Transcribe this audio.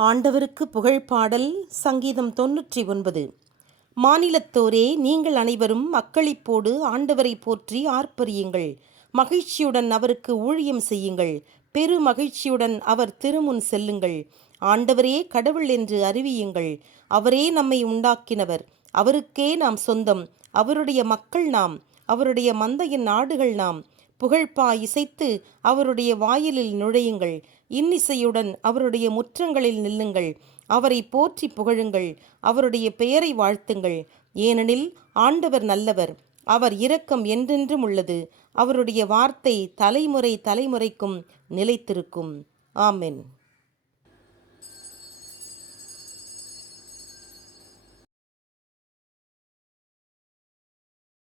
ஆண்டவருக்கு புகழ் பாடல். சங்கீதம் 99. மாநிலத்தோரே, நீங்கள் அனைவரும் அக்களிப்போடு ஆண்டவரை போற்றி ஆர்ப்பரியுங்கள். மகிழ்ச்சியுடன் அவருக்கு ஊழியம் செய்யுங்கள். பெரு மகிழ்ச்சியுடன் அவர் திருமுன் செல்லுங்கள். ஆண்டவரே கடவுள் என்று அறிவியுங்கள். அவரே நம்மை உண்டாக்கினவர். அவருக்கே நாம் சொந்தம். அவருடைய மக்கள் நாம். அவருடைய மந்தையின் ஆடுகள் நாம். புகழ்பா இசைத்து அவருடைய வாயிலில் நுழையுங்கள். இன்னிசையுடன் அவருடைய முற்றங்களில் நில்லுங்கள். அவரை போற்றி புகழுங்கள். அவருடைய பெயரை வாழ்த்துங்கள். ஏனெனில் ஆண்டவர் நல்லவர். அவர் இரக்கம் என்றென்றும் உள்ளது. அவருடைய வார்த்தை தலைமுறை தலைமுறைக்கும் நிலைத்திருக்கும். ஆமென்.